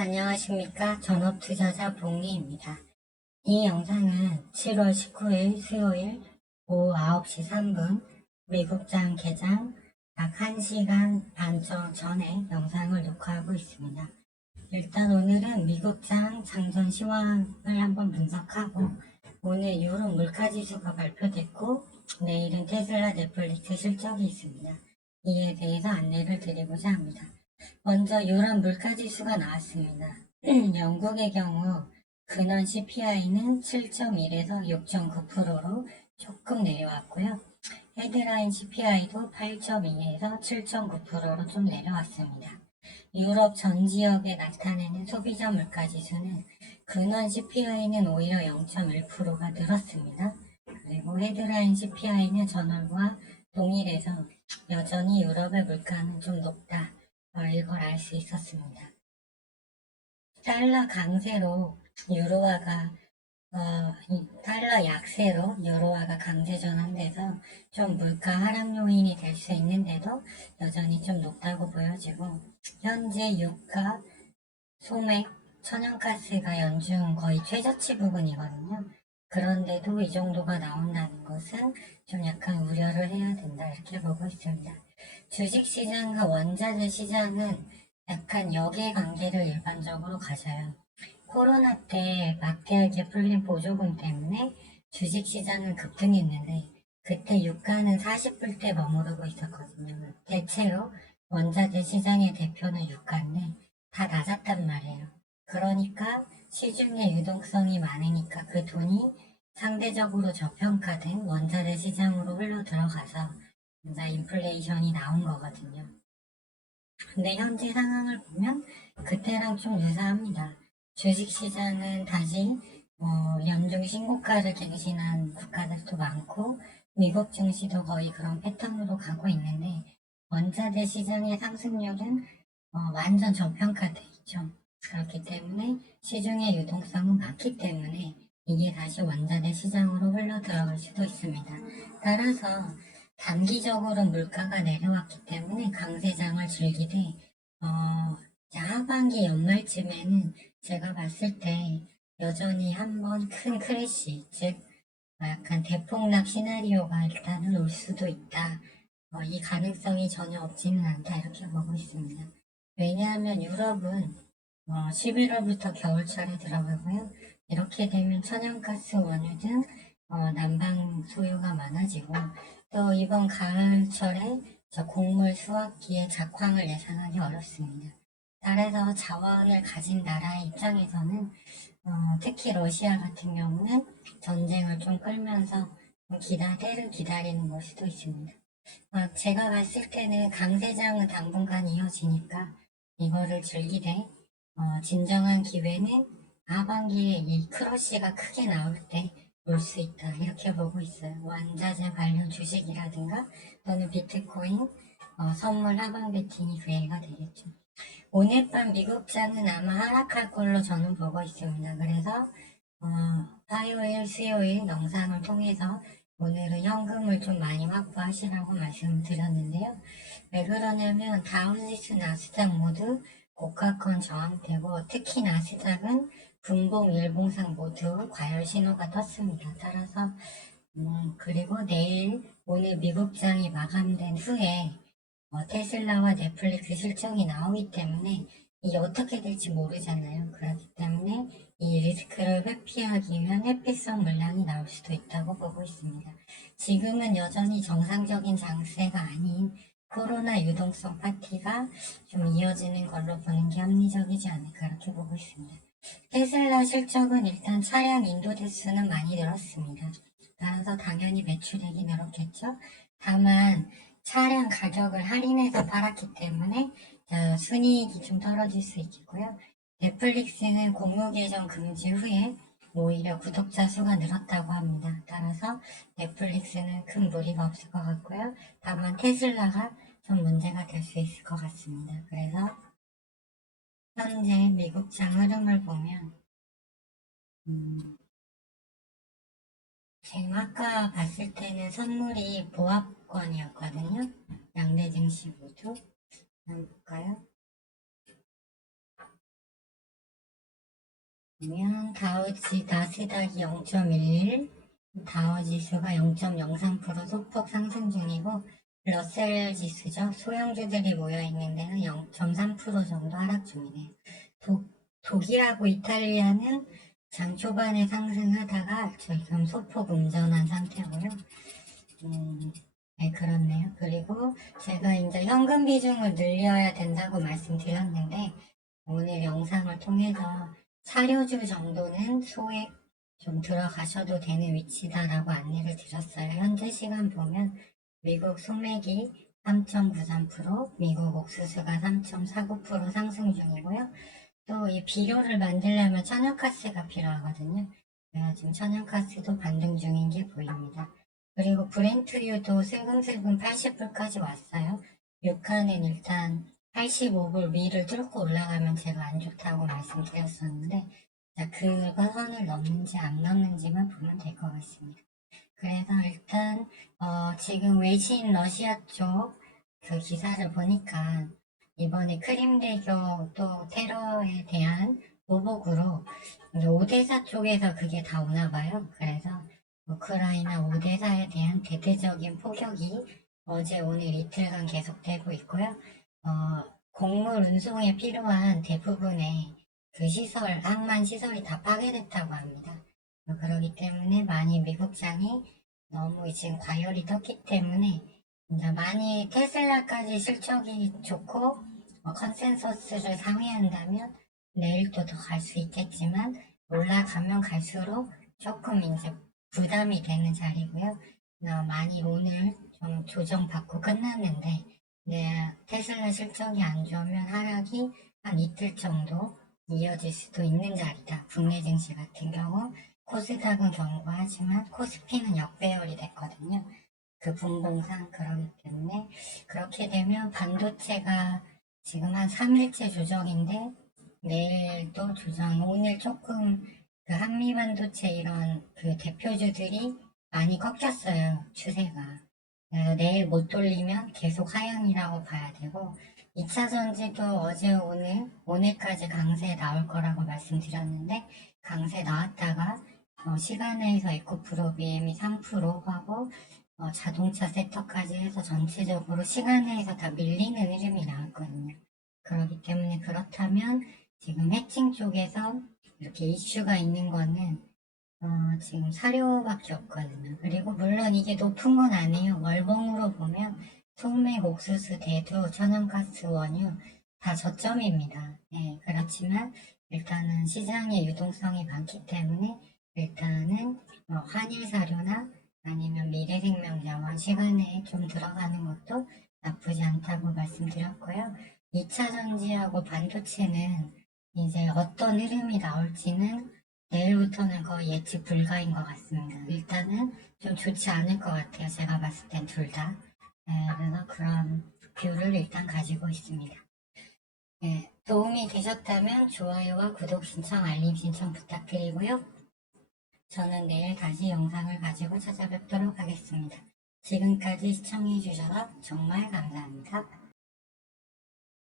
안녕하십니까. 전업투자자 봉리입니다. 이 영상은 7월 19일 수요일 오후 9시 3분 미국장 개장 약 1시간 반 정- 전에 영상을 녹화하고 있습니다. 일단 오늘은 미국장 장전 시황을 한번 분석하고 오늘 유럽 물가지수가 발표됐고 내일은 테슬라 넷플릭스 실적이 있습니다. 이에 대해서 안내를 드리고자 합니다. 먼저 유럽 물가지수가 나왔습니다. 영국의 경우 근원 CPI는 7.1에서 6.9%로 조금 내려왔고요. 헤드라인 CPI도 8.2에서 7.9%로 좀 내려왔습니다. 유럽 전 지역에 나타내는 소비자 물가지수는 근원 CPI는 오히려 0.1%가 늘었습니다. 그리고 헤드라인 CPI는 전월과 동일해서 여전히 유럽의 물가는 좀 높다. 어, 이걸 알수 있었습니다. 달러 강세로 유로화가 어, 이 달러 약세로 유로화가 강세 전환돼서 좀 물가 하락 요인이 될 수 있는데도 여전히 좀 높다고 보여지고 현재 유가, 소맥, 천연가스가 연중 거의 최저치 부근이거든요. 그런데도 이 정도가 나온다는 것은 좀 약간 우려를 해야 된다 이렇게 보고 있습니다. 주식시장과 원자재 시장은 약간 역의 관계를 일반적으로 가져요. 코로나 때 막대하게 풀린 보조금 때문에 주식시장은 급등했는데 그때 유가는 40불대 머무르고 있었거든요. 대체로 원자재 시장의 대표는 유가인데 다 낮았단 말이에요. 그러니까 시중에 유동성이 많으니까 그 돈이 상대적으로 저평가된 원자재 시장으로 흘러 들어가서 이제 인플레이션이 나온 거거든요. 근데 현재 상황을 보면 그때랑 좀 유사합니다. 주식시장은 다시 어, 연중 신고가를 갱신한 국가들도 많고 미국 증시도 거의 그런 패턴으로 가고 있는데 원자재 시장의 상승률은 어, 완전 저평가돼 있죠. 그렇기 때문에 시중의 유동성은 많기 때문에 이게 다시 원자재 시장으로 흘러 들어갈 수도 있습니다. 따라서 단기적으로 물가가 내려왔기 때문에 강세장을 즐기되 어, 하반기 연말쯤에는 제가 봤을 때 여전히 한번 큰 크래시 즉 약간 대폭락 시나리오가 일단은 올 수도 있다. 어, 이 가능성이 전혀 없지는 않다 이렇게 보고 있습니다. 왜냐하면 유럽은 어, 11월부터 겨울철에 들어가고요. 이렇게 되면 천연가스 원유 등 어, 난방 소요가 많아지고 또 이번 가을철에 저 곡물 수확기에 작황을 예상하기 어렵습니다. 따라서 자원을 가진 나라의 입장에서는 어, 특히 러시아 같은 경우는 전쟁을 좀 끌면서 좀 기다, 때를 기다리는 걸 수도 있습니다. 어, 제가 봤을 때는 강세장은 당분간 이어지니까 이거를 즐기되 어, 진정한 기회는 하반기에 이 크러쉬가 크게 나올 때 올 수 있다 이렇게 보고 있어요. 원자재 관련 주식이라든가 또는 비트코인 어, 선물 하방 베팅이 기회가 되겠죠. 오늘 밤 미국장은 아마 하락할 걸로 저는 보고 있습니다. 그래서 어, 화요일, 수요일 영상을 통해서 오늘은 현금을 좀 많이 확보하시라고 말씀을 드렸는데요. 왜 그러냐면 다우지수 나스닥 모두 고가권 저항되고 특히 나스닥은 분봉, 일봉상 모두 과열 신호가 떴습니다. 따라서 음, 그리고 내일 오늘 미국장이 마감된 후에 어, 테슬라와 넷플릭스 실적이 나오기 때문에 이게 어떻게 될지 모르잖아요. 그렇기 때문에 이 리스크를 회피하기 위한 회피성 물량이 나올 수도 있다고 보고 있습니다. 지금은 여전히 정상적인 장세가 아닌 코로나 유동성 파티가 좀 이어지는 걸로 보는 게 합리적이지 않을까 이렇게 보고 있습니다. 테슬라 실적은 일단 차량 인도 대수는 많이 늘었습니다. 따라서 당연히 매출액이 늘었겠죠. 다만 차량 가격을 할인해서 팔았기 때문에 어, 순이익이 좀 떨어질 수 있겠고요. 넷플릭스는 공유 계정 금지 후에 오히려 구독자 수가 늘었다고 합니다. 따라서 넷플릭스는 큰 무리가 없을 것 같고요. 다만 테슬라가 좀 문제가 될 수 있을 것 같습니다. 그래서 현재 미국장 흐름을 보면 음, 제가 아까 봤을 때는 선물이 보합권이었거든요. 양대 증시 모두 한번 볼까요? 보면 다우지 나스닥이 0.11, 다우 지수가 0.03% 소폭 상승 중이고 러셀 지수죠. 소형주들이 모여 있는 데는 0.3% 정도 하락 중이네요. 독, 독일하고 이탈리아는 장 초반에 상승하다가 지금 소폭 운전한 상태고요. 음, 네, 그렇네요. 그리고 제가 이제 현금 비중을 늘려야 된다고 말씀드렸는데 오늘 영상을 통해서 사료주 정도는 소액 좀 들어가셔도 되는 위치다라고 안내를 드렸어요. 현재 시간 보면 미국 소맥이 3.93%, 미국 옥수수가 3.49% 상승 중이고요. 또 이 비료를 만들려면 천연가스가 필요하거든요. 그래서 지금 천연가스도 반등 중인 게 보입니다. 그리고 브렌트유도 슬금슬금 80불까지 왔어요. 유가는 일단 85불 위를 뚫고 올라가면 제가 안 좋다고 말씀드렸었는데 자, 그거 선을 넘는지 안 넘는지만 보면 될 것 같습니다. 그래서 일단 어, 지금 외신 러시아 쪽 그 기사를 보니까 이번에 크림대교 또 테러에 대한 보복으로 오데사 쪽에서 그게 다 오나 봐요. 그래서 우크라이나 오데사에 대한 대대적인 포격이 어제 오늘 이틀간 계속되고 있고요. 어, 곡물 운송에 필요한 대부분의 그 시설, 항만 시설이 다 파괴됐다고 합니다. 어, 그렇기 때문에 많이 미국장이 너무 지금 과열이 떴기 때문에 많이 테슬라까지 실적이 좋고 어, 컨센서스를 상회한다면 내일도 더갈 수 있겠지만 올라가면 갈수록 조금 이제 부담이 되는 자리고요. 어, 많이 오늘 좀 조정받고 끝났는데 네, 테슬라 실적이 안 좋으면 하락이 한 이틀 정도 이어질 수도 있는 자리다. 국내 증시 같은 경우 코스닥은 경고하지만 코스피는 역배열이 됐거든요. 그 분봉상 그러기 때문에 그렇게 되면 반도체가 지금 한 3일째 조정인데 내일도 조정 오늘 조금 그 한미 반도체 이런 그 대표주들이 많이 꺾였어요 추세가 내일 못 돌리면 계속 하향이라고 봐야 되고 2차 전지도 어제 오늘 오늘까지 강세 나올 거라고 말씀드렸는데 강세 나왔다가 어, 시간에서 에코프로 BM이 3% 하고 어, 자동차 섹터까지 해서 전체적으로 시간에서 다 밀리는 흐름이 나왔거든요. 그렇기 때문에 그렇다면 지금 해칭 쪽에서 이렇게 이슈가 있는 거는 어, 지금 사료밖에 없거든요. 그리고 물론 이게 높은 건 아니에요. 월봉으로 보면 소맥, 옥수수, 대두, 천연가스, 원유 다 저점입니다. 네, 그렇지만 일단은 시장의 유동성이 많기 때문에 일단은 어, 한일 사료나 아니면 미래생명자원 시간에 좀 들어가는 것도 나쁘지 않다고 말씀드렸고요. 2차 전지하고 반도체는 이제 어떤 흐름이 나올지는 내일부터는 거의 예측 불가인 것 같습니다. 일단은 좀 좋지 않을 것 같아요. 제가 봤을 땐 둘 다. 네, 그래서 그런 뷰를 일단 가지고 있습니다. 네, 도움이 되셨다면 좋아요와 구독 신청, 알림 신청 부탁드리고요. 저는 내일 다시 영상을 가지고 찾아뵙도록 하겠습니다. 지금까지 시청해주셔서 정말 감사합니다.